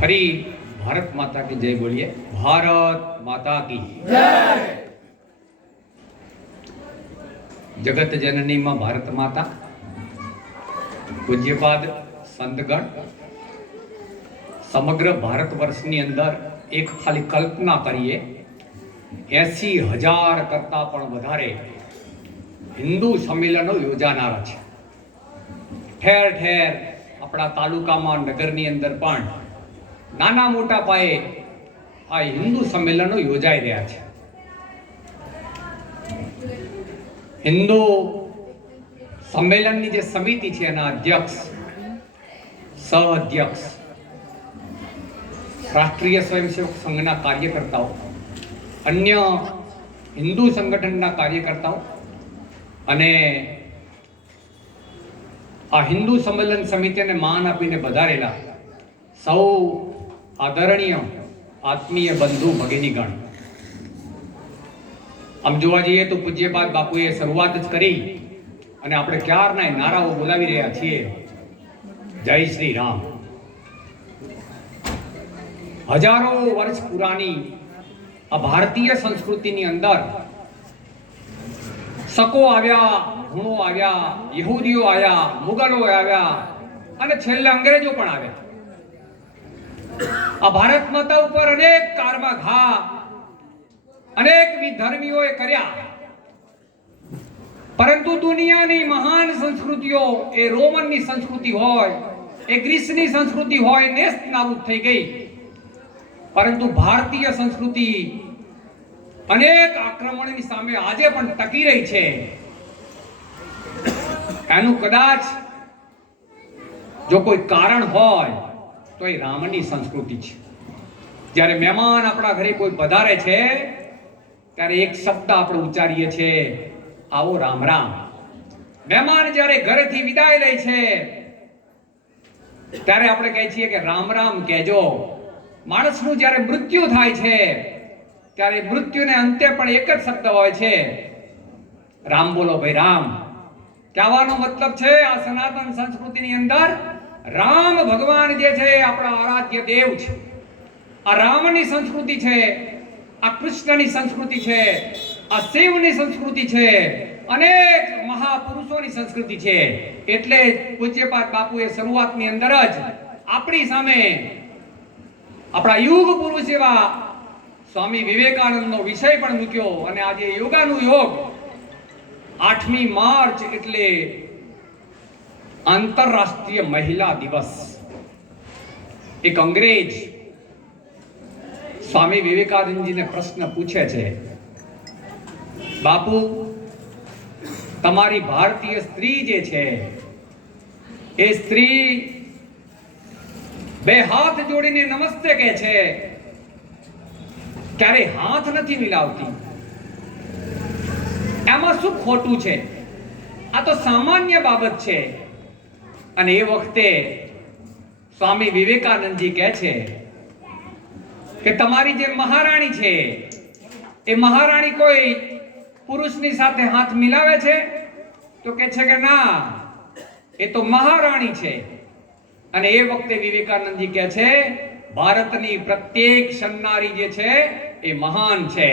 ફરી ભારત માતા કી જય બોલીએ. ભારત માતા કી જય. જગત જનની માં ભારત માતા, પૂજ્યપાદ સંતગણ સમગ્ર ભારત વર્ષની અંદર એક ખાલી કલ્પના કરીએ, 80,000 કરતા પણ વધારે હિન્દુ સંમેલનો યોજાનારા છે. ઠેર ઠેર આપણા તાલુકામાં, નગરની અંદર પણ નાના મોટા પાયે આ હિન્દુ સંમેલનો યોજાઈ રહ્યા છે. હિન્દુ સંમેલનની જે સમિતિ છે એના અધ્યક્ષ, સહ અધ્યક્ષ, રાષ્ટ્રીય સ્વયંસેવક સંઘના કાર્યકર્તાઓ, અન્ય હિન્દુ સંગઠનના કાર્યકર્તાઓ અને આ હિન્દુ સંમેલન સમિતિને માન આપીને વધારેલા સૌ આદરણીય આત્મીય બંધુ ભગીનીગણ. આમ જોવા જઈએ તો પૂજ્યપાદ બાપુએ શરૂઆત જ કરી અને આપણે ક્યારના નારાઓ બોલાવી રહ્યા છીએ, જય શ્રી રામ. હજારો વર્ષ પુરાની આ ભારતીય સંસ્કૃતિની અંદર શકો આવ્યા, હુણો આવ્યા, યહૂદીઓ આવ્યા, મુગલો આવ્યા અને છેલ્લે અંગ્રેજો પણ આવ્યા. આ ભારત માતા ઉપર અનેક કારમા ઘા અનેક વિધર્મીઓએ કર્યા, પરંતુ દુનિયાની મહાન સંસ્કૃતિઓ, એ રોમનની સંસ્કૃતિ હોય, એ ગ્રીસની સંસ્કૃતિ હોય, નેસ્ત નાબૂદ થઈ ગઈ. પરંતુ ભારતીય સંસ્કૃતિ અનેક આક્રમણની સામે આજે પણ ટકી રહી છે. એનું કદાચ જો કોઈ કારણ હોય તો એ રામની સંસ્કૃતિ છે. જ્યારે મહેમાન આપણા ઘરે કોઈ પધારે છે ત્યારે એક શબ્દ આપણે ઉચ્ચારીએ છીએ, આવો રામ રામ. મહેમાન જ્યારે ઘરેથી વિદાય લે છે ત્યારે આપણે કહીએ છીએ કે રામ રામ કહેજો. માણસનું જ્યારે મૃત્યુ થાય છે ત્યારે મૃત્યુને અંતે પણ એક જ શબ્દ હોય છે, રામ બોલો ભાઈ રામ. કહેવાનો મતલબ છે આ સનાતન સંસ્કૃતિની અંદર રામ ભગવાન જે છે આપણા આરાધ્ય દેવ છે. આ રામની સંસ્કૃતિ છે, આ કૃષ્ણની સંસ્કૃતિ છે, આ શિવની સંસ્કૃતિ છે, અનેક મહાપુરુષોની સંસ્કૃતિ છે. એટલે પૂજ્યપાદ બાપુએ શરૂઆતની અંદર જ આપણી સામે આપણા યુગ પુરુષ એવા સ્વામી વિવેકાનંદનો વિષય પણ મૂક્યો. અને આજે યોગાનું યોગ 8મી માર્ચ એટલે આંતરરાષ્ટ્રીય મહિલા દિવસ. એક અંગ્રેજ સ્વામી વિવેકાનંદજીને પ્રશ્ન પૂછે છે, બાપુ તમારી ભારતીય સ્ત્રી જે છે એ સ્ત્રી બે હાથ જોડીને નમસ્તે કહે છે, ક્યારે હાથ નથી મિલાવતી, એમાં શું ખોટું છે? આ તો સામાન્ય બાબત છે. અને એ વખતે સ્વામી વિવેકાનંદજી કહે છે કે તમારી જે મહારાણી છે એ મહારાણી કોઈ પુરુષની સાથે હાથ મિલાવે છે? તો કહે છે કે ના, એ તો મહારાણી છે. અને એ વખતે વિવેકાનંદજી કહે છે ભારતની પ્રત્યેક સન્નારી જે છે એ મહાન છે,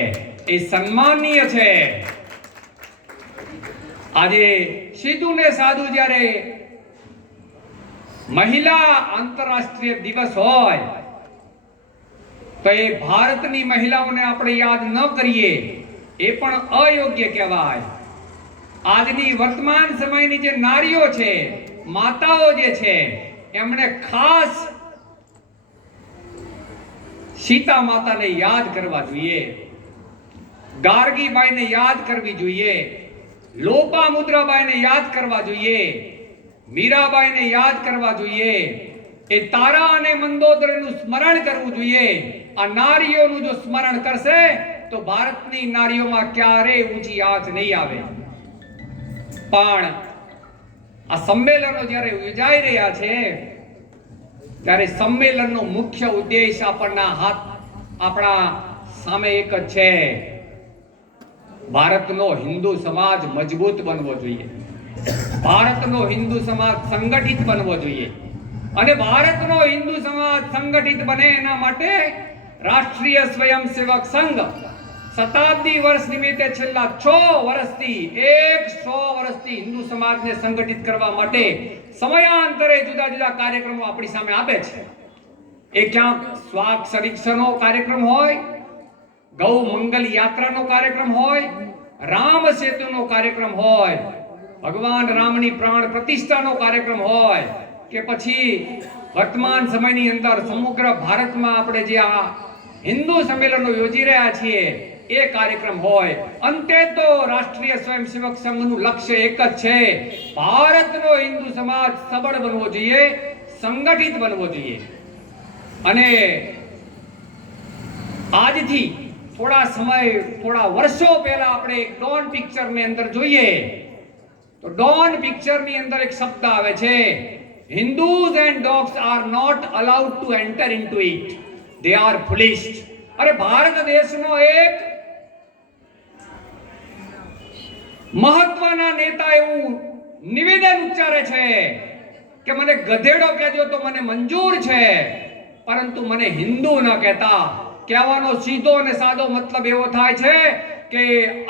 એ સન્માનીય છે. આજે સીધું ને સાદું જ્યારે મહિલા આંતરરાષ્ટ્રીય દિવસ હોય તો એ ભારતની મહિલાઓને આપણે યાદ ન કરીએ એ પણ અયોગ્ય કહેવાય. આજની વર્તમાન સમયની જે નારીઓ છે, માતાઓ જે છે, એમણે ખાસ સીતા માતાને યાદ કરવા જોઈએ, ગાર્ગીબાઈને યાદ કરવી જોઈએ, લોપામુદ્રાબાઈને યાદ કરવા જોઈએ, મીરાબાઈને યાદ કરવા જોઈએ, એ તારા અને મંદોદરીનું સ્મરણ કરવું જોઈએ. આ નારીઓનું જો સ્મરણ કરશે તો ભારતની નારીઓમાં ક્યારેય ઊંચી આંચ નહીં આવે. પણ આ સંમેલનો જ્યારે યોજાઈ રહ્યા છે ત્યારે સંમેલનનો મુખ્ય ઉદ્દેશ આપણા સામે એક જ છે, ભારતનો હિન્દુ સમાજ મજબૂત બનવો જોઈએ, ભારતનો હિન્દુ સમાજ સંગઠિત બનવો જોઈએ. અને ભારતનો હિન્દુ સમાજ સંગઠિત બને એના માટે રાષ્ટ્રીય સ્વયંસેવક સંઘ શતાબ્દી વર્ષ નિમિત્તે છેલ્લા 100 વર્ષથી હિન્દુ સમાજને સંગઠિત કરવા માટે સમયાંતરે જુદા જુદા કાર્યક્રમો આપણી સામે આપે છે. એ ક્યાંક સ્વાક્ષરીક્ષનો કાર્યક્રમ હોય, ગૌ મંગલ યાત્રાનો કાર્યક્રમ હોય, રામ સેતુનો કાર્યક્રમ હોય, ભગવાન રામની પ્રાણ પ્રતિષ્ઠાનો કાર્યક્રમ હોય, કે પછી વર્તમાન સમયની અંદર સમગ્ર ભારતમાં આપણે જે આ હિન્દુ સંમેલનો યોજી રહ્યા છીએ એ કાર્યક્રમ હોય. અંતે તો રાષ્ટ્રીય સ્વયંસેવક સંઘનું લક્ષ્ય એક જ છે, ભારતનો હિન્દુ સમાજ સબળ બનવો જોઈએ, સંગઠિત બનવો જોઈએ. અને આજથી થોડા વર્ષો પહેલા આપણે એક ડોન પિક્ચરની અંદર જોઈએ તો ડોન પિક્ચરની અંદર એક શબ્દ આવે છે, Hindus and dogs are not allowed to enter into it. They are policed. અરે ભારત દેશનો એક મહત્વના નેતા એવું નિવેદન ઉચ્ચારે છે કે મને ગધેડો કહેજો તો મને મંજૂર છે, પરંતુ મને હિન્દુ ન કહેતા. કહેવાનો સીધો અને સાદો મતલબ એવો થાય છે કે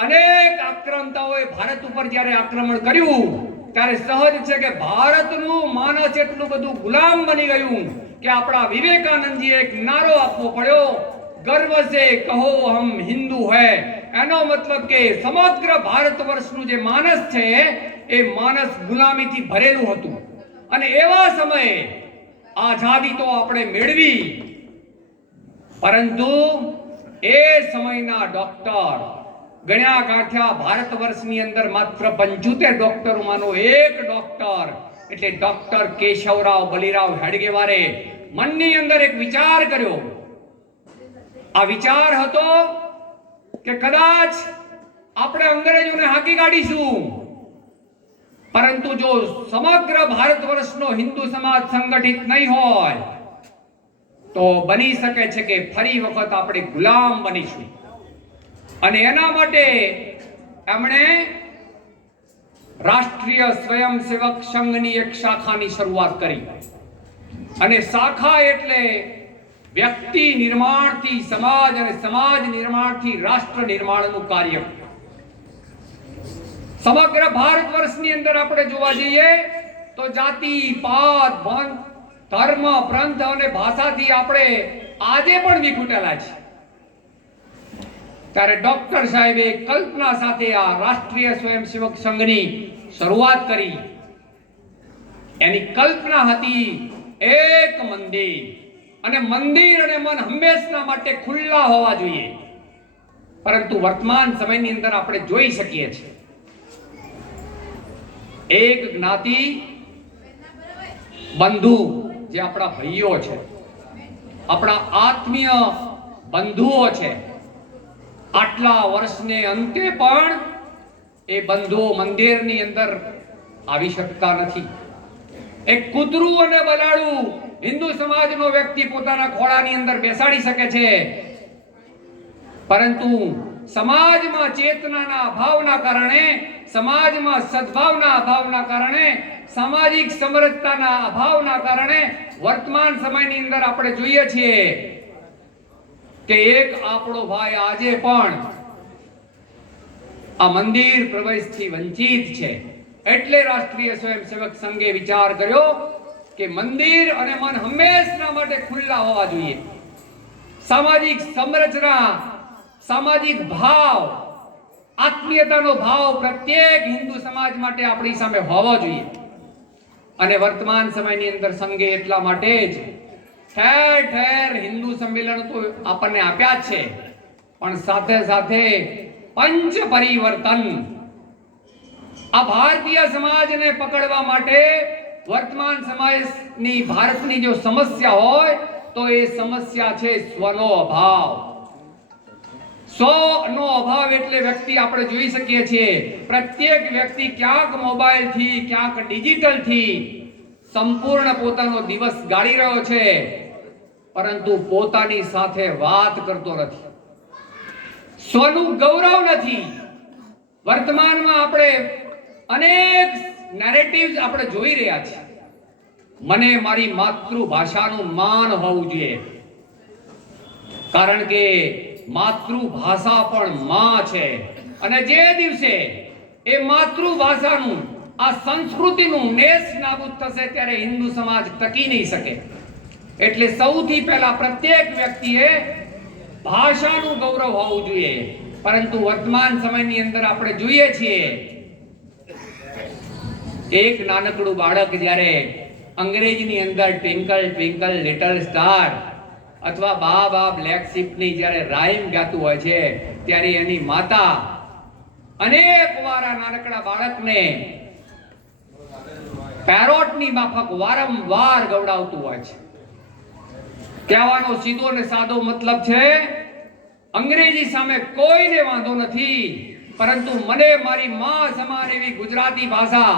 અનેક આક્રમતાઓએ ભારત ઉપર જ્યારે આક્રમણ કર્યું ત્યારે સહજ છે કે ભારતનું માનસ એટલું બધું ગુલામ બની ગયું કે આપણા વિવેકાનંદજીએ એક નારો આપવો પડ્યો, ગર્વ સે કહો હમ હિન્દુ હૈ. એનો મતલબ કે સમગ્ર ભારત વર્ષનું જે માનસ છે એ માનસ ગુલામીથી ભરેલું હતું. અને એવા સમયે આઝાદી તો આપણે મેળવી, પરંતુ એ સમયના ડોક્ટર ગણ્યા ગાંઠ્યા ભારત વર્ષની અંદર માત્ર 75 ડોક્ટરોમાંનો એક ડોક્ટર એટલે ડોક્ટર કેશવરાવ બલિરાવ હેડગેવારે મનની અંદર એક વિચાર કર્યો. આ વિચાર હતો કે કદાચ આપણે અંગ્રેજોને હાંકી કાઢીશું, પરંતુ જો સમગ્ર ભારત વર્ષનો હિન્દુ સમાજ સંગઠિત નહીં હોય તો બની શકે છે કે ફરી વખત આપણે ગુલામ બનીશું. અને એના માટે એમણે રાષ્ટ્રીય સ્વયંસેવક સંઘની એક શાખાની શરૂઆત કરી. અને શાખા એટલે વ્યક્તિ નિર્માણથી સમાજ અને સમાજ નિર્માણથી રાષ્ટ્ર નિર્માણનું કાર્ય. સમગ્ર ભારત વર્ષની અંદર આપણે જોવા જઈએ તો જાતિ પાત ધર્મ પ્રાંત અને ભાષાથી આપણે આજે પણ વિખૂટેલા છે. ત્યારે ડોક્ટર સાહેબે કલ્પના સાથે આ રાષ્ટ્રીય સ્વયંસેવક સંઘની શરૂઆત કરી. એની કલ્પના હતી એક મંદિર, અને મંદિર અને મન હંમેશા માટે ખુલ્લા હોવા જોઈએ. પરંતુ વર્તમાન સમયની અંદર આપણે જોઈ શકીએ છીએ એક જ્ઞાતિ બંધુ જે આપણા ભાઈઓ છે, આપણા આત્મીય બંધુઓ છે, આટલા વર્ષને અંતે પણ એ બંધુઓ મંદિરની અંદર આવી શકતા નથી. એક કૂતરું અને બલાડું હિન્દુ સમાજનો વ્યક્તિ પોતાના ખોળાની અંદર બેસાડી શકે છે, પરંતુ સમાજમાં ચેતનાના અભાવના કારણે, સમાજમાં સદભાવના અભાવના કારણે, સામાજિક સમરસતાના અભાવના કારણે વર્તમાન સમયની અંદર આપણે જોઈએ છીએ કે એક આપણો ભાઈ આજે પણ આ મંદિર પ્રવેશથી વંચિત છે. એટલે રાષ્ટ્રીય સ્વયંસેવક સંઘે વિચાર કર્યો કે મંદિર અને મન હંમેશા માટે ખુલ્લા હોવા જોઈએ. સામાજિક સંરચના, સામાજિક ભાવ, આત્મીયતાનો ભાવ પ્રત્યેક હિન્દુ સમાજ માટે આપણી સામે હોવો જોઈએ. અને વર્તમાન સમયની અંદર સંઘે એટલા માટે જ ઠેર ઠેર હિન્દુ સંમેલન તો આપણને આપ્યા છે, પણ સાથે સાથે પંચ પરિવર્તન, આ ભારતીય સમાજને પકડવા માટે વર્તમાન સમાજની ભારતની જો સમસ્યા હોય તો એ સમસ્યા છે સ્વનો અભાવ. સ્વનો અભાવ એટલે વ્યક્તિ આપણે જોઈ શકીએ છીએ પ્રત્યેક વ્યક્તિ ક્યાંક મોબાઈલથી, ક્યાંક ડિજિટલથી સંપૂર્ણ પોતાનો દિવસ ગાળી રહ્યો છે, પરંતુ પોતાની સાથે વાત કરતો નથી. સ્વનું ગૌરવ નથી. વર્તમાનમાં આપણે અનેક નેરેટિવ્સ આપણે જોઈ રહ્યા છીએ મને મારી માતૃભાષાનું માન હોવું જોઈએ, કારણ કે માતૃભાષા પણ માં છે. અને જે દિવસે એ માતૃભાષાનું આ સંસ્કૃતિનું નેસ નાબૂદ થશે ત્યારે હિન્દુ સમાજ ટકી નહીં શકે. એટલે સૌથી પહેલા પ્રત્યેક વ્યક્તિએ ભાષાનું ગૌરવ હોવું જોઈએ. પરંતુ વર્તમાન સમયની અંદર આપણે જોઈએ છીએ એક નાનકડું બાળક જ્યારે અંગ્રેજીની અંદર ટ્વિંકલ ટ્વિંકલ લિટલ સ્ટાર અથવા બા બા બ્લેક શીપની જ્યારે રાઈમ ગાતું હોય છે ત્યારે એની માતા અનેક વાર આ નાનકડા બાળકને પેરોટની માફક વારંવાર ગવડાવતું હોય છે. કહેવાનો સીધો ને સાદો મતલબ છે, અંગ્રેજી સામે કોઈને વાંધો નથી, પરંતુ મને મારી માં સમાન એવી ગુજરાતી ભાષા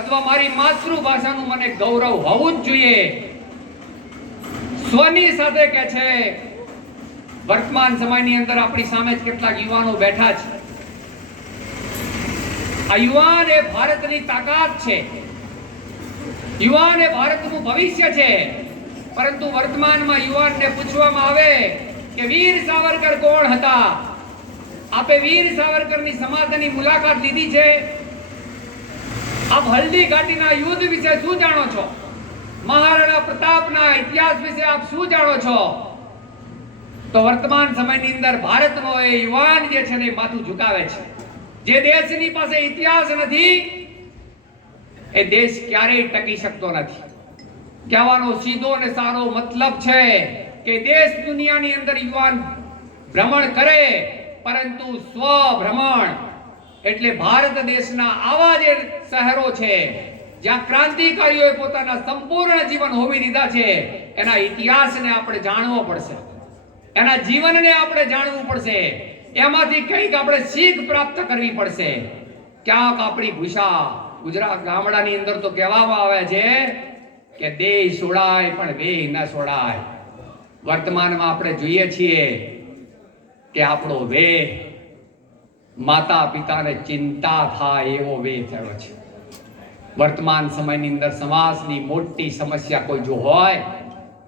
અથવા મારી માતૃભાષાનું મને ગૌરવ હોવું જ જોઈએ. સ્વની સાથે કે છે વર્તમાન સમયની અંદર આપણી સામે જ કેટલાક યુવાનો બેઠા છે. આ યુવાન એ ભારતની તાકાત છે, યુવાન એ ભારતનું ભવિષ્ય છે. પરંતુ વર્તમાનમાં યુવાનને પૂછવામાં આવે કે વીર સાવરકર કોણ હતા? આપે વીર સાવરકરની સમાધિની મુલાકાત લીધી છે? આપ હલ્દી ઘાટીના યુદ્ધ વિશે શું જાણો છો? મહારાણા પ્રતાપના ઇતિહાસ વિશે આપ શું જાણો છો? તો વર્તમાન સમયની અંદર ભારતનો એ યુવાન જે છે ને માથું ઝુકાવે છે. જે દેશની પાસે ઇતિહાસ નથી એ દેશ ક્યારેય ટકી શકતો નથી. કહેવાનો સીધો અને સારો મતલબ છે કે દેશ દુનિયાની અંદર યુવાન ભ્રમણ કરે, પરંતુ સ્વ ભ્રમણ એટલે ભારત દેશના આવા જે શહેરો છે જ્યાં ક્રાંતિકારીઓએ પોતાના સંપૂર્ણ જીવન હોમી દીધા છે, એના ઇતિહાસને આપણે જાણવો પડશે, એના જીવનને આપણે જાણવું પડશે, એમાંથી કંઈક આપણે શીખ પ્રાપ્ત કરવી પડશે. ક્યાંક આપણી ભૂષા ગુજરાત ગામડાની અંદર તો કહેવામાં આવે છે કે દેહ છોડાય પણ વેહ ન છોડાય. વર્તમાનમાં આપણે જોઈએ છીએ કે આપણો વેહ માતા પિતાને ચિંતા થાય એવો વેહ થયો છે. વર્તમાન સમયની અંદર સમાજની મોટી સમસ્યા કોઈ જો હોય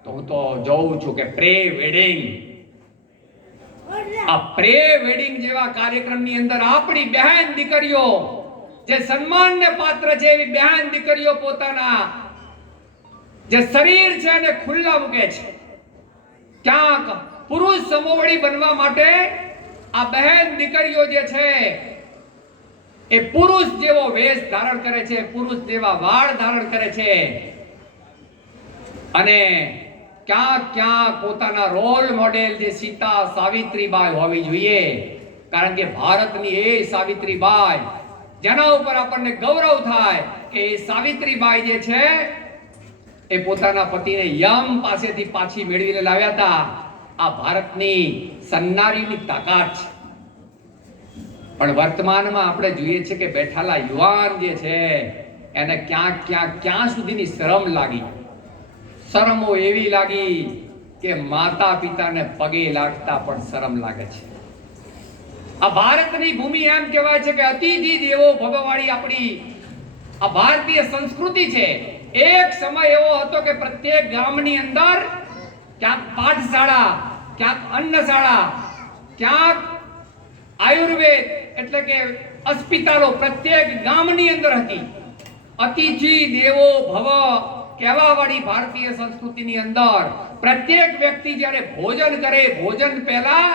તો હું તો જોઉં છું કે પ્રે વેડિંગ. આ પ્રે વેડિંગ જેવા કાર્યક્રમની અંદર આપણી બહેન દીકરીઓ જે સન્માનને પાત્ર છે એવી બહેન દીકરીઓ પોતાના જે શરીર છે એને ખુલ્લા મૂકે છે. ક્યાંક પુરુષ સમોવડી બનવા માટે આ બહેન દીકરીઓ જે છે એ પુરુષ જેવો વેશ ધારણ કરે છે, પુરુષ જેવા વાળ ધારણ કરે છે અને ક્યાંક ક્યાંક પોતાના રોલ મોડેલ જે સીતા સાવિત્રીબાઈ હોવી જોઈએ. કારણ કે ભારતની એ સાવિત્રીબાઈ જેના ઉપર આપણને ગૌરવ થાય કે એ સાવિત્રીબાઈ જે છે એ પોતાના પતિને યમ પાસેથી પાછી મેળવીને લાવ્યા હતા. આ ભારતની સન્નારીની તાકાત છે. પણ વર્તમાનમાં આપણે જોઈએ છે કે બેઠાલા યુવાન જે છે એને ક્યાં સુધીની શરમ લાગી. શરમો એવી લાગી કે માતા પિતાને પગે લાગતા પણ શરમ લાગે છે. આ ભારતની ભૂમિ એમ કહેવાય છે કે અતિથિ દેવો ભવવાળી આપણી આ ભારતીય સંસ્કૃતિ છે. એક સમય એવો હતો કે પ્રત્યેક ગામની અંદર ક્યાંક પાઠશાળા, ક્યાંક અન્નશાળા, ક્યાંક આયુર્વેદ એટલે કે અસ્પિતાલો પ્રત્યેક ગામની અંદર હતી. અતિથિ દેવો ભવ કહેવાવાળી ભારતીય સંસ્કૃતિની અંદર પ્રત્યેક વ્યક્તિ જ્યારે ભોજન કરે, ભોજન પહેલા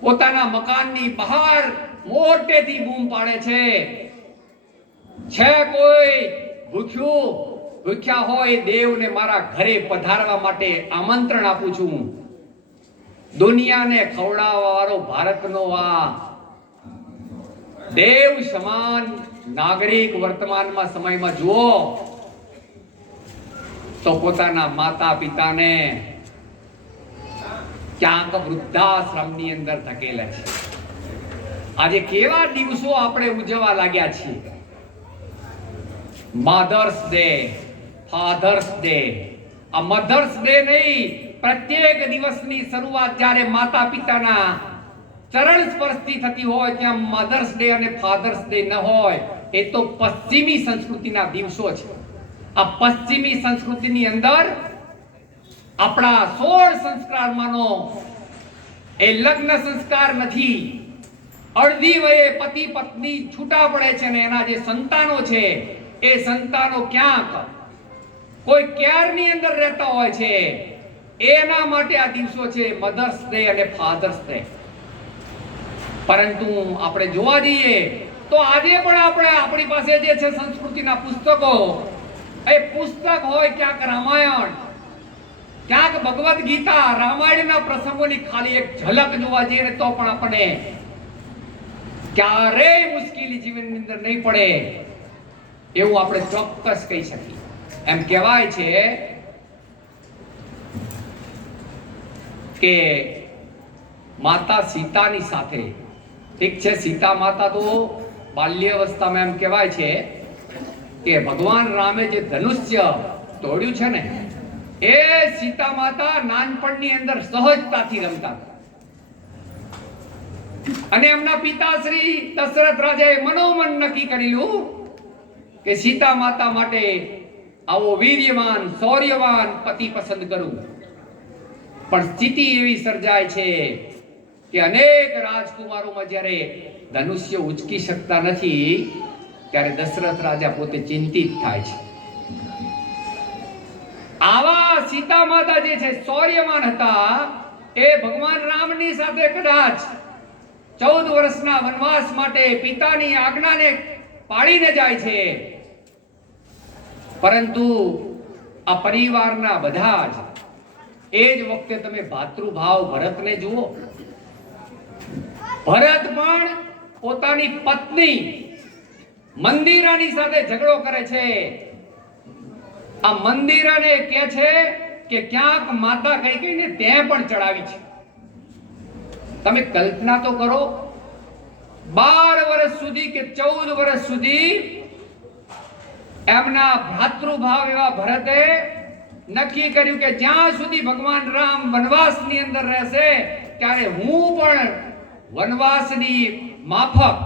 પોતાના મકાનની બહાર મોટેથી બૂમ પાડે છે કોઈ ભૂખ્યા હોય દેવને મારા ઘરે પધારવા માટે આમંત્રણ આપું છું. દુનિયાને ખવડાવવા વાળો ભારતનો આ દેવ સમાન નાગરિક વર્તમાનમાં સમયમાં જુઓ તો પોતાના માતા પિતાને ક્યાંક વૃદ્ધાશ્રમની અંદર ધકેલે છે. આજે કેવા દિવસો આપણે ઉજવવા લાગ્યા છીએ. Mother's Day, Father's Day. આ મધર્સ ડે નહીં, પ્રત્યેક દિવસની શરૂઆત જ્યારે માતા પિતાના ચરણ સ્પર્શથી થતી હોય ત્યાં મધર્સ ડે અને ફાધર્સ ડે ન હોય. એ તો પશ્ચિમી સંસ્કૃતિના દિવસો છે. આ પશ્ચિમી સંસ્કૃતિની અંદર આપણા 16 સંસ્કારમાંનો એ લગ્ન સંસ્કાર નથી. અડધી વયે પતિ પત્ની છૂટા પડે છે ને એના જે સંતાનો છે એ સંતાનો ક્યાંક કોઈ કેરની અંદર રહેતા હોય છે. એના માટે આ દિવસો છે મધર્સ ડે અને ફાધર્સ ડે. પરંતુ આપણે જોવા જઈએ તો આજે પણ આપણી પાસે જે છે સંસ્કૃતિના પુસ્તકો, એ પુસ્તક હોય ક્યાંક રામાયણ, ક્યાંક ભગવદ ગીતા, રામાયણના પ્રસંગોની ખાલી એક ઝલક જોવા જઈએ તો પણ આપણને ક્યારેય મુશ્કેલી જીવનની અંદર નહીં પડે એવું આપણે ચોક્કસ કહી શકીએ. એમ કહેવાય છે કે માતા સીતાની સાથે, ઠીક છે, સીતા માતા તો બાલ્યાવસ્થામાં એમ કહેવાય છે કે ભગવાન રામે જે ધનુષ્ય તોડ્યું છે ને એ સીતા માતા નાનપણની અંદર સહજતાથી રમતા હતા. અને એમના પિતા શ્રી દશરથ રાજાએ મનોમન નક્કી કરેલું કે સીતા માતા માટે આવો વીર્યવાન શૌર્યવાન પતિ પસંદ કરું. પણ સ્થિતિ એવી સર્જાય છે કે અનેક રાજકુમારોમાં જ્યારે ધનુષ્ય ઉચકી શકતા નથી ત્યારે દશરથ રાજા પોતે ચિંતિત થાય છે. આવા સીતા માતા જે છે શૌર્યવાન હતા, એ ભગવાન રામની સાથે કદાચ 14 વર્ષના વનવાસ માટે પિતાની આજ્ઞાને પાડીને જાય છે. પરંતુ આ પરિવારના બધા જ એ જ વખતે તમે ભાતૃભાવ ભરતને જુઓ. ભરત પણ પોતાની પત્ની મંદિરાની સાથે ઝઘડો કરે છે. આ મંદિરાને કહે છે કે ક્યાંક માતા કઈ કઈને ત્યાં પણ ચડાવી છે. તમે કલ્પના તો કરો, 12 વર્ષ સુધી કે 14 વર્ષ સુધી એમના ભાતૃભાવ એવા ભરતે નક્કી કર્યું કે જ્યાં સુધી ભગવાન રામ વનવાસની અંદર રહેશે ત્યારે હું પણ વનવાસની માફક,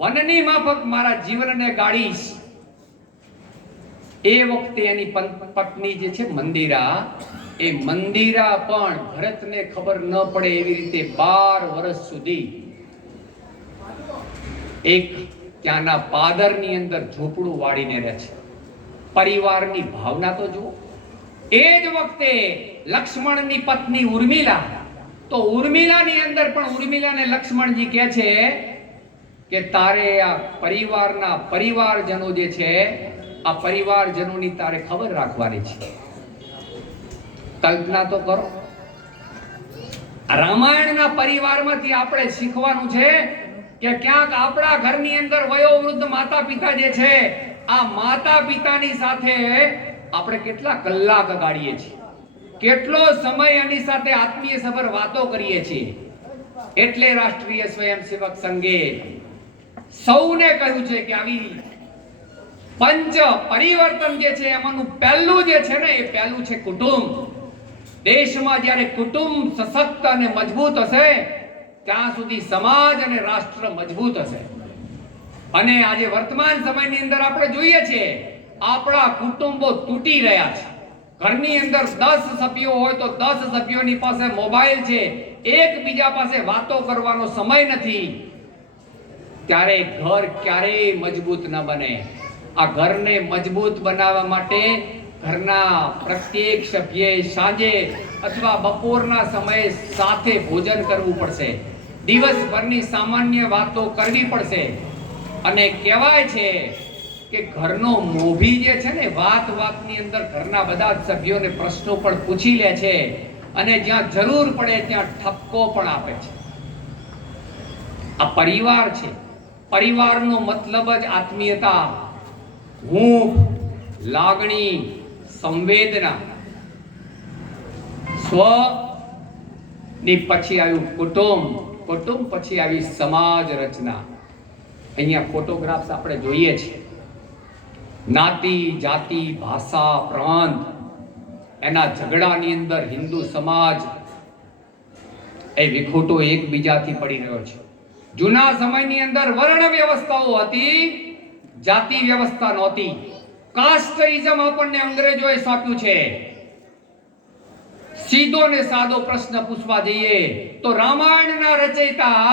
વનની માફક મારા જીવનને ગાળીશ. એ વખતે એની પત્ની જે છે મંદિરા, એ મંદિરા પણ ભરતને ખબર ન પડે એવી રીતે 12 વર્ષ સુધી એક ત્યાંના પાદરની અંદર ઝૂંપડું વાળીને રહે છે. પરિવારની ભાવના તો જુઓ. એ જ વખતે લક્ષ્મણની પત્ની ઉર્મિલા, તો ઉર્મિલાની અંદર પણ ઉર્મિલાને લક્ષ્મણજી કહે છે કે તારે આ પરિવારના પરિવારજનો જે છે, આ પરિવારજનોની તારે ખબર રાખવાની છે. કલ્પના તો કરો, રામાયણના પરિવારમાંથી આપણે શીખવાનું છે કે ક્યાંક આપણા ઘરની અંદર વયોવૃદ્ધ માતા પિતા જે છે, આ માતા પિતાની સાથે આપણે કેટલા કલાક ગાળીએ છીએ, કેટલો સમય એની સાથે આત્મીય સભર વાતો કરીએ છીએ. એટલે રાષ્ટ્રીય સ્વયંસેવક સંઘે સૌને કહ્યું છે કે આવી પંચ પરિવર્તન જે છે એમાંનું પહેલું જે છે ને, એ પહેલું છે કુટુંબ. દેશમાં જ્યારે કુટુંબ સશક્ત અને મજબૂત હશે ત્યાં સુધી સમાજ અને રાષ્ટ્ર મજબૂત હશે. અને આજે વર્તમાન સમયની અંદર આપણે જોઈએ છીએ આપણા કુટુંબો તૂટી રહ્યા છે. ઘરની અંદર 10 સભ્યો હોય તો 10 સભ્યોની પાસે મોબાઈલ છે, એકબીજા પાસે વાતો કરવાનો સમય નથી. ત્યારે ઘર ક્યારેય મજબૂત ન બને. આ ઘરને મજબૂત બનાવવા માટે ઘરના પ્રત્યેક સભ્યએ સાંજે અથવા બપોરના સમયે સાથે ભોજન કરવું પડશે. દિવસભરની સામાન્ય વાતો કરવી પડશે. અને કહેવાય છે કે ઘરનો મોભી જે છે ને, વાતની અંદર ઘરના બધા જ સભ્યોને પ્રશ્નો પણ પૂછી લે છે અને જ્યાં જરૂર પડે ત્યાં ઠપકો પણ આપે છે. આ પરિવાર છે. પરિવારનો મતલબ જ આત્મીયતા, હૂંફ, લાગણી, સંવેદના. સ્વ ની પછી આવ્યું કુટુંબ, કુટુંબ પછી આવી સમાજ રચના. અહીંયા ફોટોગ્રાફ્સ આપણે જોઈએ છીએ. જ્ઞાતિ, જાતિ, ભાષા, પ્રાંત એના ઝઘડાની અંદર હિન્દુ સમાજ એ વિખોટો એકબીજાથી પડી રહ્યો છે. જૂના સમયની અંદર વર્ણ વ્યવસ્થાઓ હતી, જાતિ વ્યવસ્થા નહોતી. કાસ્ટિઝમ આપણને અંગ્રેજોએ સોંપ્યું છે. સીધો ને સાદો પ્રશ્ન પૂછવા જઈએ તો રામાયણના રચયિતા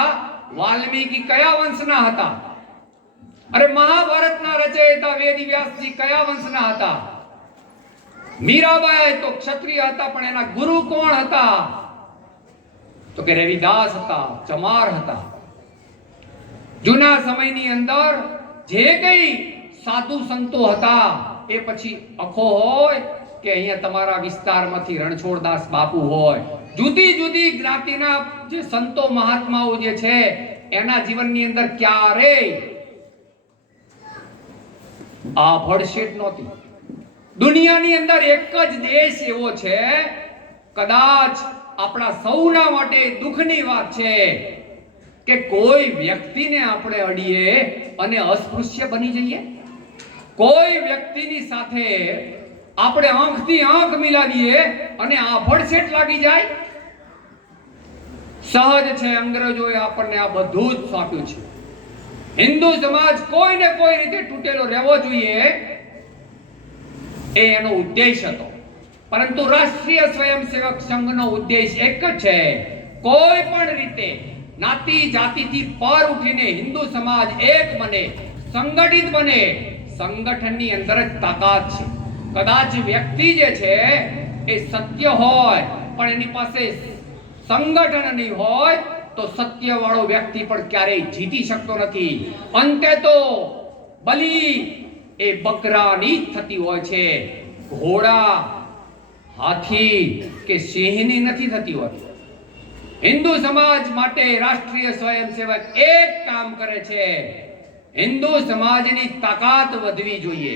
વાલ્મીકી કયા વંશના હતા? અરે મહાભારતના રચયિતા વેદવ્યાસજી કયા વંશના હતા? મીરાબાઈ તો ક્ષત્રિય હતા, પણ એના ગુરુ કોણ હતા? તો કે રવિદાસ હતા, ચમાર હતા. જૂના સમયની અંદર જે કઈ સાધુ સંતો હતા, એ પછી અખો હોય કે અહીંયા તમારા વિસ્તારમાંથી રણછોડદાસ બાપુ હોય, જુદી જુદી જ્ઞાતિના જે સંતો મહાત્માઓ જે છે એના જીવનની અંદર ક્યારેય આ ભડશેટ નહોતી. દુનિયાની અંદર એક જ દેશ એવો છે, કદાચ આપણા સૌના માટે દુઃખની વાત છે કે કોઈ વ્યક્તિને આપણે અડીએ અને અસ્પૃશ્ય બની જઈએ. કોઈ વ્યક્તિની સાથે આપણે આંખથી આંખ મિલાવીએ અને આભડસેટ લાગી જાય. સહજ છે, અંગ્રેજોએ આપણને આ બધું જ સોંપ્યું છે. હિન્દુ સમાજ કોઈને કોઈ રીતે તૂટેલો રહેવો જોઈએ, એ એનો ઉદ્દેશ હતો. પરંતુ રાષ્ટ્રીય સ્વયંસેવક સંઘનો ઉદ્દેશ એક જ છે, કોઈ પણ રીતે જ્ઞાતિ જાતિથી પર ઉઠીને હિન્દુ સમાજ એક બને, સંગઠિત બને. સંગઠનની અંદર જ તાકાત છે. કદાચ વ્યક્તિ જે છે એ સત્ય હોય પણ એની પાસે સંગઠન નહીં હોય તો સત્ય વાળો વ્યક્તિ પણ ક્યારેય જીતી શકતો નથી. અંતે તો બલી એ બકરાની જ થતી હોય છે, ઘોડા, હાથી કે સિંહની નથી થતી હોતી. હિન્દુ સમાજ માટે રાષ્ટ્રીય સ્વયંસેવક એક કામ કરે છે, હિન્દુ સમાજની તાકાત વધવી જોઈએ.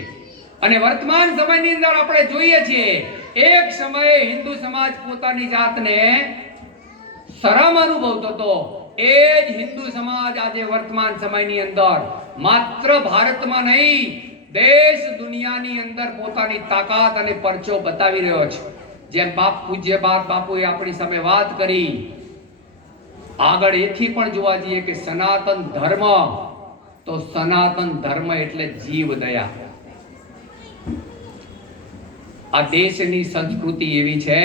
અને વર્તમાન સમયની અંદર આપણે જોઈએ છીએ, એક સમયે હિન્દુ સમાજ પોતાની જાતને શરમ અનુભવતો હતો, એ જ હિન્દુ સમાજ આજે વર્તમાન સમયની અંદર માત્ર ભારતમાં નહીં, દેશ દુનિયાની અંદર પોતાની તાકાત અને પરચો બતાવી રહ્યો છે. જેમ પૂજ્ય બાપુએ આપણી સામે વાત કરી, આગળ એથી પણ જોવા જઈએ કે સનાતન ધર્મ, તો સનાતન ધર્મ એટલે જીવ દયા. આ દેશની સંસ્કૃતિ એવી છે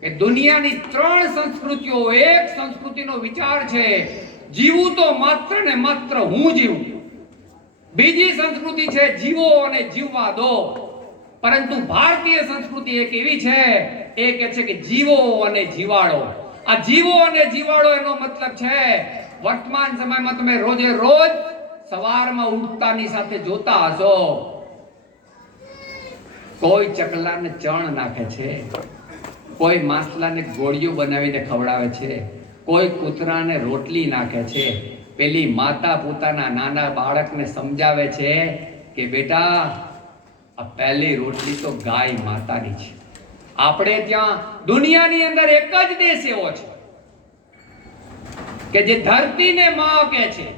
કે દુનિયાની 3 સંસ્કૃતિઓ એક સંસ્કૃતિનો વિચાર છે, જીવું તો માત્ર ને માત્ર હું જીવું. બીજી સંસ્કૃતિ છે જીવો અને જીવવા દો. પરંતુ ભારતીય સંસ્કૃતિ એક એવી છે, એ કહે છે કે જીવો અને જીવાડો. આ જીવો અને જીવાડો એનો મતલબ છે, વર્તમાન સમયમાં તમે રોજે રોજ સવારમાં ઉઠતાની સાથે જોતા હશો, કોઈ ચકલાને ચણ નાખે છે, કોઈ માસલાને ગોળીઓ બનાવીને ખવડાવે છે, કોઈ કૂતરાને રોટલી નાખે છે. પેલી માતા પોતાના નાના બાળકને સમજાવે છે કે બેટા, આ પહેલી રોટલી તો ગાય માતાની છે. આપણે ત્યાં દુનિયાની અંદર એક જ દેશ એવો છે કે જે ધરતીને માં કહે છે.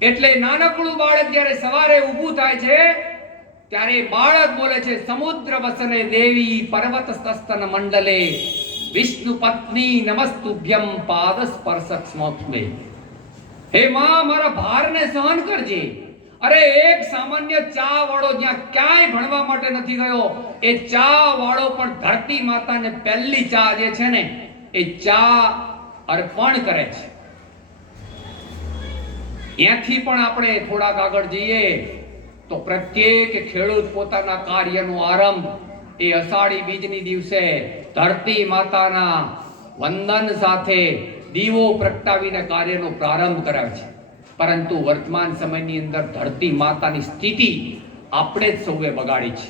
એટલે નાનકડું બાળક જ્યારે સવારે ઊભું થાય છે ત્યારે બાળક બોલે છે, સમુદ્ર વસને દેવી પર્વત સ્તસ્તન મંડલે વિષ્ણુ પત્ની નમસ્તુભ્યમ પાદ સ્પર્શક સ્મોક્ષમે. હે માં, મારા ભારને સહન કરજે. અરે એક સામાન્ય ચા વાળો જ્યાં ક્યાંય ભણવા માટે નથી ગયો, એ ચા વાળો પણ ધરતી માતાને પહેલી ચા જે છે ને એ ચા અર્પણ કરે છે. ત્યાંથી પણ આપણે થોડાક આગળ જઈએ તો પ્રત્યેક ખેડૂત પોતાના કાર્યનો આરંભ એ અષાઢી બીજની દિવસે ધરતી માતાના વંદન સાથે દીવો પ્રગટાવીને કાર્યનો પ્રારંભ કરાવે છે. પરંતુ વર્તમાન સમયની અંદર ધરતી માતાની સ્થિતિ આપણે જ સૌએ બગાડી છે.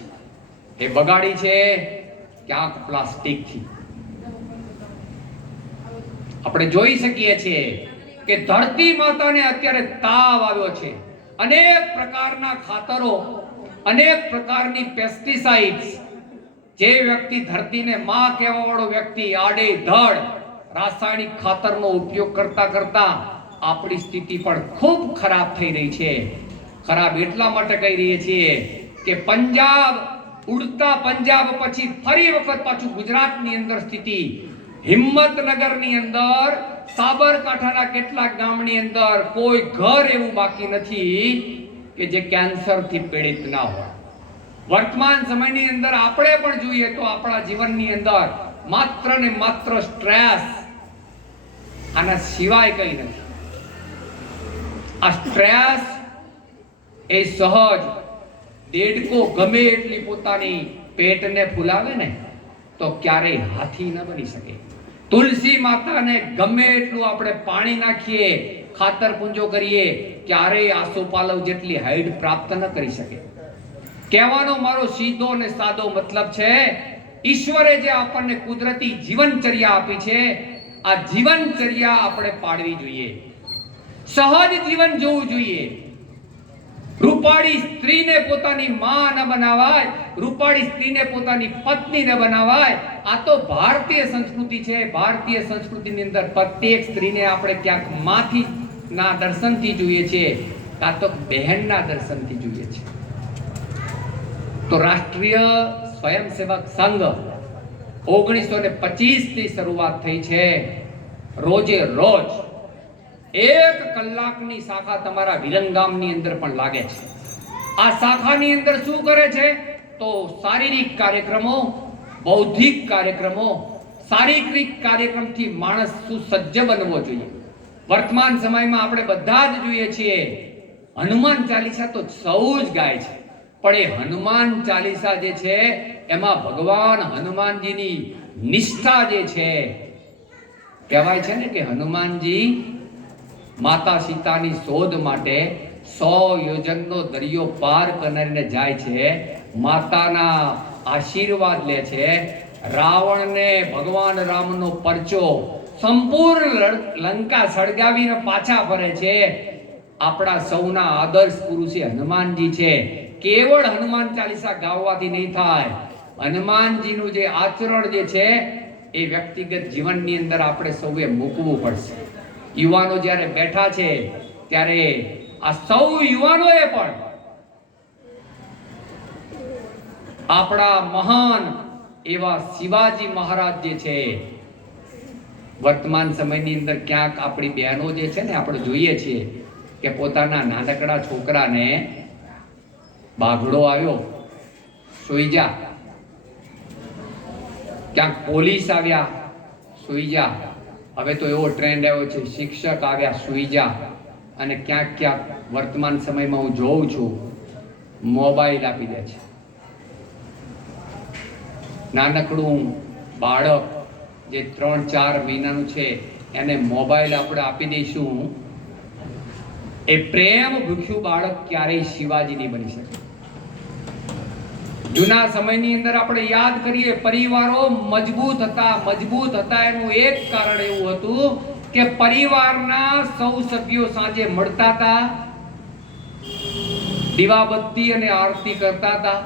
એ બગાડી છે ક્યાંક પ્લાસ્ટિકથી. આપણે જોઈ શકીએ છીએ કે ધરતી માતાને અત્યારે તાવ આવ્યો છે. અનેક પ્રકારના ખાતરો, અનેક પ્રકારની પેસ્ટિસાઇડ્સ, જે વ્યક્તિ ધરતીને માં કહેવા વાળો વ્યક્તિ આડેધડ રાસાયણિક ખાતરનો ઉપયોગ કરતા કરતા આપણી સ્થિતિ પણ ખૂબ ખરાબ થઈ રહી છે. ખરાબ એટલા માટે કહી રહીએ છીએ કે પંજાબ, ઉડતા પંજાબ પછી ફરી વખત પાછું ગુજરાતની અંદર સ્થિતિ, હિંમતનગરની અંદર, સાબરકાંઠાના કેટલાક ગામની અંદર કોઈ ઘર એવું બાકી નથી કે જે કેન્સરથી પીડિત ના હોય. વર્તમાન સમયની અંદર આપણે પણ જોઈએ તો આપણા જીવનની અંદર માત્ર ને માત્ર સ્ટ્રેસ, આના સિવાય કંઈ નથી. આ સ્ટ્રેસ એ સહજ દેડકો ગમે એટલી પોતાની પેટને ફૂલાવે ને તો ક્યારેય હાથી ન બની શકે. તુલસી માતાને ગમે એટલું આપણે પાણી નાખીએ, ખાતર પૂંજો કરીએ, ક્યારેય આસોપાલવ જેટલી હાઈટ પ્રાપ્ત ન કરી શકે. કહેવાનો મારો સીધો અને સાદો મતલબ છે, ઈશ્વરે જે આપણને કુદરતી જીવનચર્યા આપી છે, આ જીવનચર્યા આપણે પાડવી જોઈએ. સહજ જીવન જોવું જોઈએ. રૂપાળી સ્ત્રીને પોતાની માં ન બનાવાય, રૂપાળી સ્ત્રીને પોતાની પત્ની ન બનાવાય. આ તો ભારતીય સંસ્કૃતિ છે. ભારતીય સંસ્કૃતિની અંદર પ્રત્યેક સ્ત્રીને આપણે ક્યાંક માથી ના દર્શનથી જોઈએ છીએ, કાં તો બહેનના દર્શનથી જોઈએ છીએ. તો રાષ્ટ્રીય સ્વયંસેવક સંઘ 1925 થી શરૂઆત થઈ છે. રોજે રોજ 1 કલાકની શાખા તમારા વિરંગામની અંદર પણ લાગે છે. આ શાખાની અંદર શું કરે છે? તો શારીરિક કાર્યક્રમો, બૌદ્ધિક કાર્યક્રમો, શારીરિક કાર્યક્રમથી માણસ સુસજ્જ બનવો જોઈએ. વર્તમાન સમયમાં આપણે બધા જ જોઈએ છીએ, હનુમાન ચાલીસા તો સૌ જ ગાય છે, પણ એ હનુમાન ચાલીસા જે છે એમાં ભગવાન હનુમાનજીની નિષ્ઠા જે છે, કહેવાય છે ને કે હનુમાનજી માતા સીતાની શોધ માટે 100 યોજનનો દરિયો પાર કરીને જાય છે, માતાના આશીર્વાદ લે છે, રાવણને ભગવાન રામનો પરચો સંપૂર્ણ લંકા સળગાવીને પાછા ફરે છે. આપણા સૌના આદર્શ પુરુષ હનુમાનજી છે. કેવળ હનુમાન ચાલીસા ગાવવાથી નહીં થાય. હનુમાનજીનું જે આચરણ જે છે એ વ્યક્તિગત જીવનની અંદર આપણે સૌએ મૂકવું પડશે. યુવાનો જ્યારે બેઠા છે ત્યારે આ સૌ યુવાનોએ પણ આપણા મહાન એવા શિવાજી મહારાજ જે છે, વર્તમાન સમયની અંદર ક્યાંક આપણી બહેનો જે છે ને આપણે જોઈએ છીએ કે પોતાના નાનકડા છોકરાને બાઘડો આવ્યો, સૂઈ જા, ક્યાંક પોલીસ આવ્યા, સૂઈ જા, હવે તો એવો ટ્રેન્ડ આવ્યો છે શિક્ષક આવ્યા, સૂઈ જા, અને ક્યાંક ક્યાંક વર્તમાન સમયમાં હું જોઉં છું મોબાઈલ આપી દે છે. નાનકડું બાળક જે 3-4 મહિનાનું છે એને મોબાઈલ આપણે આપી દઈશું, એ પ્રેમ ભૂખ્યું બાળક ક્યારેય શિવાજી નહીં બની શકે. જૂના સમયની અંદર આપણે યાદ કરીએ, પરિવારો મજબૂત હતા. એનું એક કારણ એવું હતું કે પરિવારના સૌ સભ્યો સાંજે મળતા હતા, દીવાબત્તી અને આરતી કરતા હતા,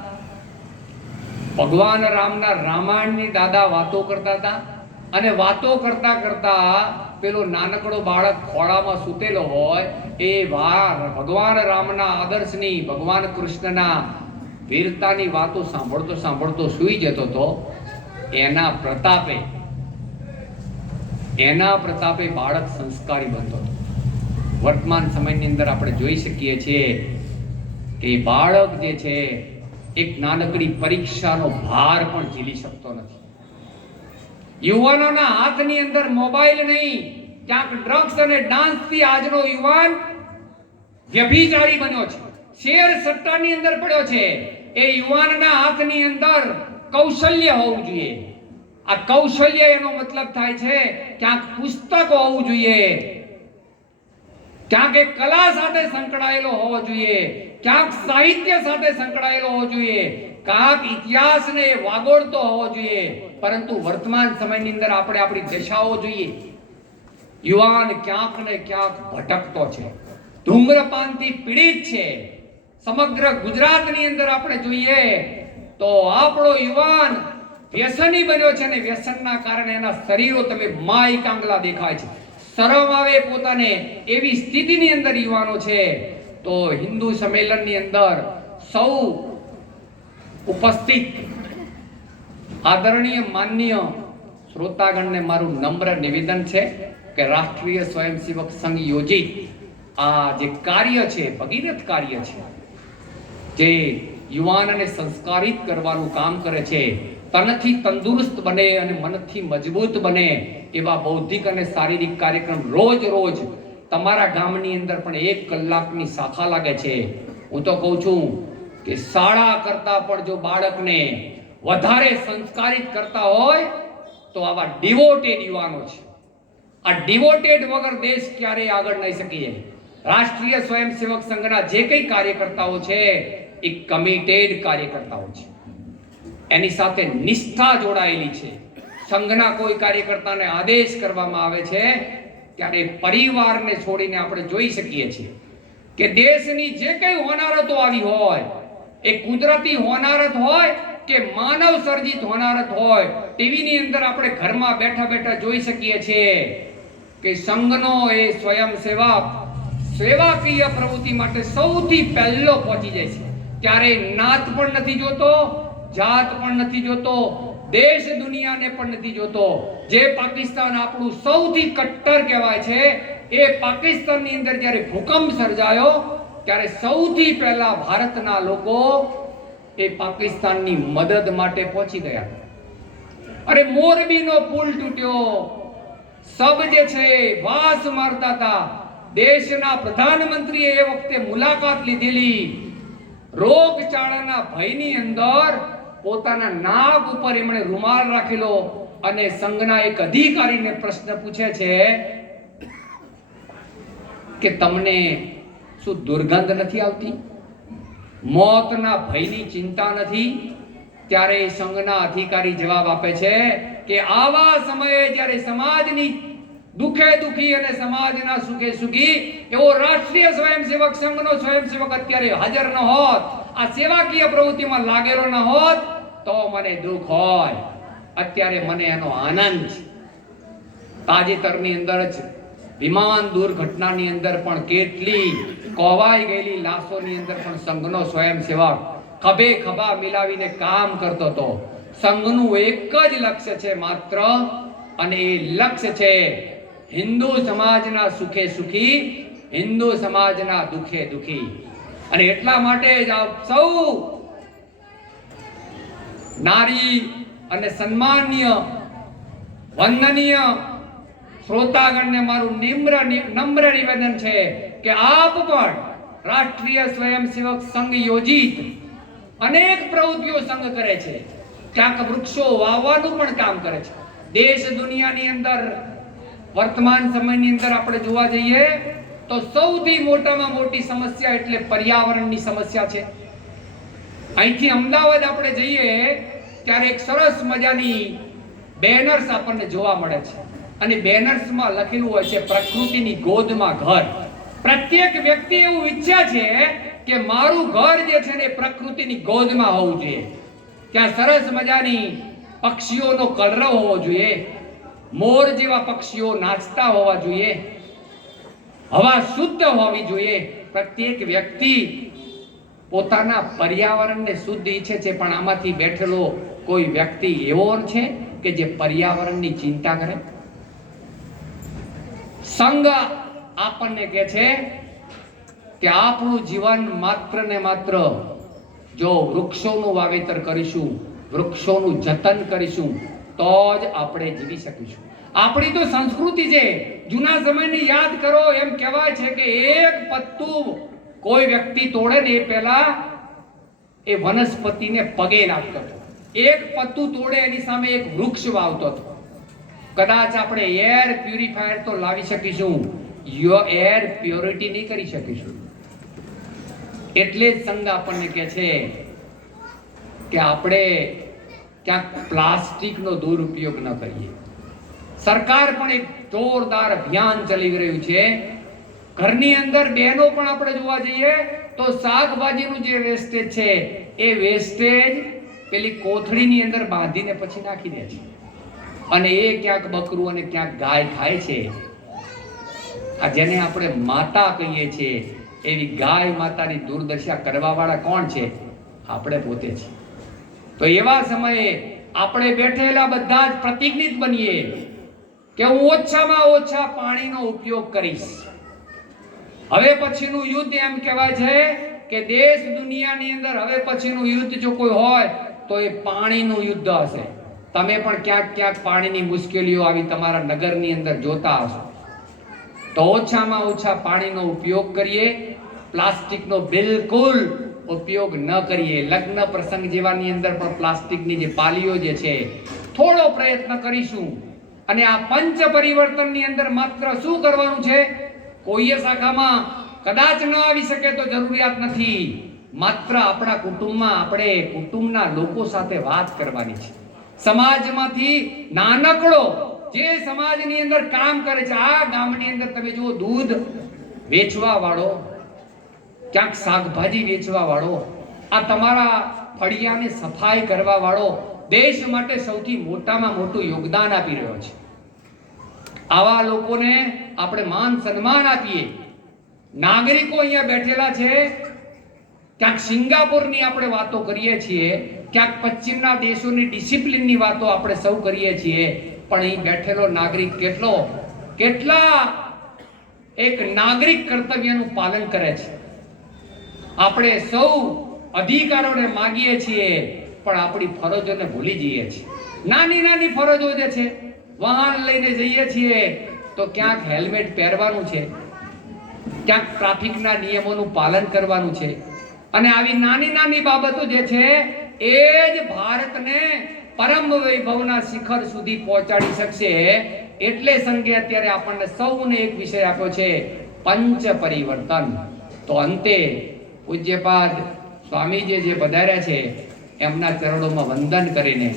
ભગવાન રામના રામાયણની દાદા વાતો કરતા હતા, અને વાતો કરતા કરતા પેલો નાનકડો બાળક ખોળામાં સૂતેલો હોય એ ભગવાન રામના આદર્શની, ભગવાન કૃષ્ણના વીરતાની વાતો સાંભળતો સાંભળતો સૂઈ જતો હતો. એના પ્રતાપે બાળક સંસ્કારી બનતો હતો. વર્તમાન સમયની અંદર આપણે જોઈ શકીએ છીએ કે બાળક જે છે એક નાનકડી પરીક્ષાનો ભાર પણ ઝીલી શકતો નથી. યુવાનોના હાથની અંદર મોબાઈલ નહીં, ક્યાંક ડ્રગ્સ અને ડાન્સથી આજનો યુવાન વ્યભિચારી બન્યો છે, શેર સટ્ટાની અંદર પડ્યો છે. એ યુવાનના હાથની અંદર કૌશલ્ય હોવું જોઈએ. આ કૌશલ્ય એનો મતલબ થાય છે ક્યાંક પુસ્તક હોવું જોઈએ, ક્યાંક એક કલા સાથે સંકળાયેલો હોવો જોઈએ, ક્યાંક સાહિત્ય સાથે સંકળાયેલો હોવો જોઈએ, ક્યાંક ઇતિહાસને વાગોળતો હોવો જોઈએ. પરંતુ વર્તમાન સમયની અંદર આપણે આપણી દશાઓ જોઈએ, યુવાન ક્યાંક ને ક્યાંક ભટકતો છે, ધૂમ્રપાનથી પીડિત છે. સમગ્ર ગુજરાતની અંદર આપણે જોઈએ તો આપણો યુવાન વ્યસની બન્યો છે, અને વ્યસનના કારણે એના શરીરો તમે માય કાંગલા દેખાય છે, શરમ આવે પોતાને એવી સ્થિતિની અંદર યુવાનો છે. તો હિન્દુ સંમેલનની અંદર સૌ ઉપસ્થિત આદરણીય માનનીય શ્રોતાગણને મારું નમ્ર નિવેદન છે કે રાષ્ટ્રીય સ્વયંસેવક સંઘ યોજિત આ જે કાર્ય છે, ભગીરથ કાર્ય છે, જે યુવાનને સંસ્કારિત કરવાનું કામ કરે છે, તનથી તંદુરસ્ત બને અને મનથી મજબૂત બને એવા બૌદ્ધિક અને શારીરિક કાર્યક્રમ રોજ રોજ તમારા ગામની અંદર પણ 1 કલાકની શાખા લાગે છે. હું તો કહું છું કે શાળા કરતા પણ જો બાળકને વધારે સંસ્કારિત કરતા હોય તો આવા ડિવોટેડ યુવાનો છે. આ ડિવોટેડ વગર દેશ ક્યારેય આગળ નહીં શકીએ. રાષ્ટ્રીય સ્વયંસેવક સંઘના જે કંઈ કાર્યકર્તાઓ છે એ કમિટેડ કાર્યકર્તાઓ છે, એની સાથે નિષ્ઠા જોડાયેલી છે. સંઘના કોઈ કાર્યકર્તાને આદેશ કરવામાં આવે છે ત્યારે પરિવારને છોડીને આપણે જોઈ શકીએ છીએ કે દેશની જે કંઈ હોનારતો આવી હોય, એ કુદરતી હોનારત હોય કે માનવ સર્જિત હોનારત હોય, ટીવીની અંદર આપણે ઘરમાં બેઠા બેઠા જોઈ શકીએ છીએ કે સંઘનો એ સ્વયંસેવક સેવાકીય પ્રવૃત્તિ માટે સૌથી પહેલો પહોંચી જાય છે. ત્યારે નાત પણ નથી જોતો, જાત પણ નથી જોતો, દેશ દુનિયાને પણ નથી જોતો. જે પાકિસ્તાન આપણું સૌથી કટ્ટર કહેવાય છે, એ પાકિસ્તાનની અંદર જ્યારે ભૂકંપ સર્જાયો ત્યારે સૌથી પહેલા ભારતના લોકો એ પાકિસ્તાનની મદદ માટે પહોંચી ગયા. અરે મોરબીનો પુલ તૂટ્યો, સબ જે છે વાસ મારતા હતા. દેશના પ્રધાનમંત્રીએ એ વખતે મુલાકાત લીધેલી. રોગચાળાના ભયની અંદર પોતાના નાક ઉપર એમણે રૂમાલ રાખેલો અને સંઘના એક અધિકારીને પ્રશ્ન પૂછે છે કે તમને શું દુર્ગંધ નથી આવતી, મોતના ભયની ચિંતા નથી? ત્યારે સંઘના અધિકારી જવાબ આપે છે કે આવા સમયે જ્યારે સમાજની દુખે દુખી અને સમાજના સુખે સુખી એવો રાષ્ટ્રીય સ્વયંસેવક સંઘનો સ્વયંસેવક અત્યારે હાજર ન હોત, આ સેવાકીય પ્રવૃત્તિમાં લાગેલો ન હોત તો મને દુઃખ હોય. અત્યારે મને એનો આનંદ છે. તાજેતરની અંદર જ વિમાન દુર્ઘટનાની અંદર પણ કેટલી કોવાઈ ગયેલી લાશોની અંદર પણ સંઘનો સ્વયંસેવક ખભે ખભા મિલાવીને કામ કરતો હતો. સંઘનું એક જ લક્ષ્ય છે માત્ર, અને એ લક્ષ્ય છે હિન્દુ સમાજના સુખે સુખી, હિન્દુ સમાજના દુખે દુખી. અને એટલા માટે જ આપ સૌ નારી અને સન્માનીય વંદનીય શ્રોતાગણને મારું નમ્ર નિવેદન છે કે આપ પણ રાષ્ટ્રીય સ્વયંસેવક સંઘ યોજિત અનેક પ્રવૃત્તિઓ સંઘ કરે છે. ક્યાંક વૃક્ષો વાવવાનું પણ કામ કરે છે. દેશ દુનિયાની અંદર વર્તમાન સમયની અંદર આપણે જોવા જઈએ તો સૌથી મોટામાં મોટી સમસ્યા એટલે પર્યાવરણની સમસ્યા છે. અહીંથી અમદાવાદ આપણે જઈએ ત્યારે એક સરસ મજાની બેનર્સ આપણને જોવા મળે છે, અને બેનર્સમાં લખેલું હોય છે પ્રકૃતિની ગોદમાં ઘર. પ્રત્યેક વ્યક્તિ એવું ઈચ્છે છે કે મારું ઘર જે છે ને પ્રકૃતિની ગોદમાં હોવું જોઈએ. ત્યાં સરસ મજાની પક્ષીઓનો કલરવ હોવો જોઈએ, મોર જેવા પક્ષીઓ નાચતા હોવા જોઈએ, હવા શુદ્ધ હોવી જોઈએ. પ્રત્યેક વ્યક્તિ પોતાના પર્યાવરણને શુદ્ધ ઈચ્છે છે, પણ આમાંથી બેઠેલો કોઈ વ્યક્તિ એવો છે કે જે પર્યાવરણની ચિંતા કરે? સંઘ આપણને કહે છે કે આપણું જીવન માત્ર ને માત્ર જો વૃક્ષોનું વાવેતર કરીશું, વૃક્ષોનું જતન કરીશું તો જ આપણે જીવી શકીશું. આપણી તો સંસ્કૃતિ છે. જૂના સમયને યાદ કરો, એમ કહેવાય છે કે એક પત્તું કોઈ વ્યક્તિ તોડે ને એ પહેલા એ વનસ્પતિને પગે લાગતો હતો. એક પત્તું તોડે એની સામે એક વૃક્ષ વાવતો હતો. કદાચ આપણે એર પ્યુરિફાયર તો લાવી શકીશું, એર પ્યોરિટી નહીં કરી શકીશું. એટલે જ સંઘ આપણને કહે છે કે આપણે ક્યાંક પ્લાસ્ટિકનો દુરુપયોગ ન કરીએ. સરકાર પણ એક જોરદાર અભિયાન ચલાવી રહ્યું છે. ઘરની અંદર બહેનો પણ આપણે જોવા જઈએ તો શાકભાજીનું જે વેસ્ટેજ છે એ વેસ્ટેજ પેલી કોથળીની અંદર બાંધીને પછી નાખી દે છે, અને એ ક્યાંક બકરું અને ક્યાંક ગાય ખાય છે. આ જેને આપણે માતા કહીએ છીએ, એવી ગાય માતાની દુર્દશા કરવા વાળા કોણ છે? આપણે પોતે છે. તો એવા સમયે આપણે બેઠેલા બધા જ પ્રતિજ્ઞિત બનીએ કે હું ઓછામાં ઓછા પાણીનો ઉપયોગ કરીશ. હવે પછીનું યુદ્ધ એમ કહેવાય છે કે દેશ દુનિયાની અંદર હવે પછીનું યુદ્ધ જો કોઈ હોય તો એ પાણીનું યુદ્ધ હશે. તમે પણ ક્યાંક ક્યાંક પાણીની મુશ્કેલીઓ આવી તમારા નગરની અંદર જોતા હશો. તો ઓછામાં ઓછા પાણીનો ઉપયોગ કરીએ, પ્લાસ્ટિકનો બિલકુલ ઉપયોગ ન કરીએ. લગ્ન પ્રસંગ જેવાની અંદર પણ પ્લાસ્ટિકની જે પાલીઓ જે છે થોડો પ્રયત્ન કરીશું. અને આ પંચ પરિવર્તનની અંદર માત્ર શું કરવાનું છે? કોઈએ શાખામાં કદાચ ન આવી શકે તો જરૂરિયાત નથી. માત્ર આપણા કુટુંબમાં આપણે કુટુંબના લોકો સાથે વાત કરવાની છે. સમાજમાંથી નાનકડો જે સમાજની અંદર કામ કરે છે, આ ગામની અંદર તમે જુઓ, દૂધ વેચવા વાળો, ક્યાંક શાકભાજી વેચવા વાળો, આ તમારા ફળિયાને સફાઈ કરવા વાળો દેશ માટે સૌથી મોટામાં મોટું યોગદાન આપી રહ્યો છે. આવા લોકોને આપણે માન સન્માન આપીએ. નાગરિકો અહીંયા બેઠેલા છે, ક્યાંક સિંગાપુરની આપણે વાતો કરીએ છીએ, ક્યાંક પશ્ચિમના દેશોની ડિસિપ્લિનની વાતો આપણે સૌ કરીએ છીએ, પણ અહીં બેઠેલો નાગરિક કેટલા એક નાગરિક કર્તવ્યનું પાલન કરે છે. આપણે સૌ અધિકારોને માગીએ છીએ પણ આપણી ફરજોને ભૂલી જઈએ છીએ. નાની નાની ફરજો જે છે, વાહન લઈને જઈએ છીએ તો ક્યાંક હેલ્મેટ પહેરવાનું છે, ક્યાંક ટ્રાફિકના નિયમોનું પાલન કરવાનું છે. અને આવી નાની નાની બાબતો જે છે એ જ ભારતને પરમ વૈભવના શિખર સુધી પહોંચાડી શકશે. એટલે સંઘે અત્યારે આપણને સૌને એક વિષય આપ્યો છે, પંચ પરિવર્તન. તો અંતે પૂજ્યપાદ સ્વામીજી જે પધાર્યા છે એમના ચરણોમાં વંદન કરીને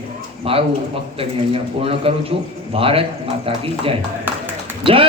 મારું વક્તવ્ય અહીંયા પૂર્ણ કરું છું. ભારત માતા કી જય. જય